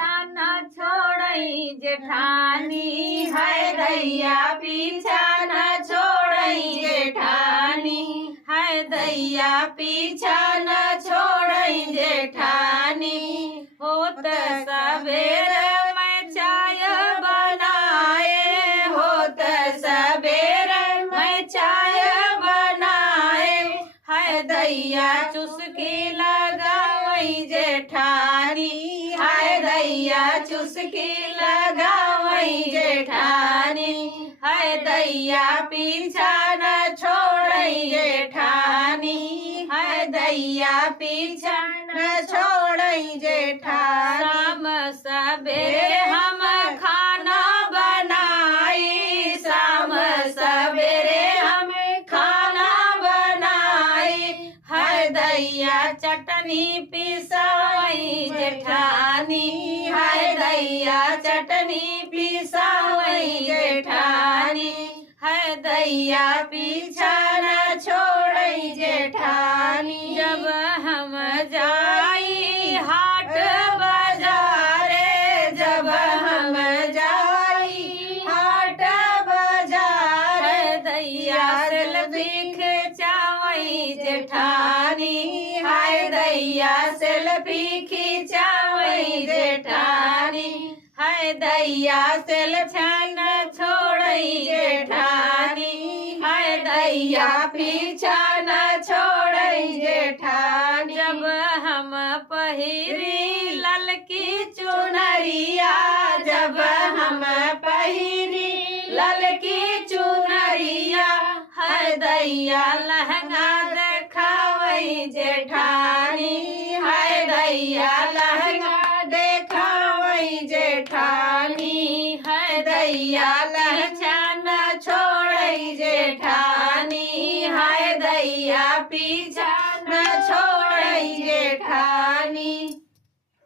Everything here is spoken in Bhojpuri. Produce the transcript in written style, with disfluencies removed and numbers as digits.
पीछा न छोड़ई जेठानी, है दैया पीछा न छोड़ई जेठानी, है दैया पीछा न छोड़ई जेठानी। होत सवेर मैं चाय बनाए, होत सवेर मैं चाय बनाए, है दैया चुस्की लगावई जेठानी, है दैया चुस्की लगावई जेठानी, है दैया पीछा न छोड़ई जेठानी, है दैया पीछा न छोड़ई जेठानी। शाम सवेरे हम खाना बनाई, शाम सवेरे हम खाना बनाई, है दैया चटनी पिसावई जेठानी, है दैया चटनी पिसावई जेठानी, है दैया पीछा न छोड़ई जेठानी। जब हम जाई हाट बाजारे, जब हम जाई हाट बाजार, दैया सेल्फी खिंचावई जेठानी, है दैया सेल्फी खिंचावई जेठानी, है दैया सेल्फी न छोड़ई जेठानी, है दैया पीछा न छोड़ई जेठानी। जब हम पहिरी ललकी चुनरिया, जब हम पहिरी ललकी चुनरिया, है दैया लहंगा देखावई जेठानी, है दैया लहंगा देखावई जेठानी, है दैया पीछा न छोड़ई जेठानी, है दैया पीछा न छोड़ई जेठानी।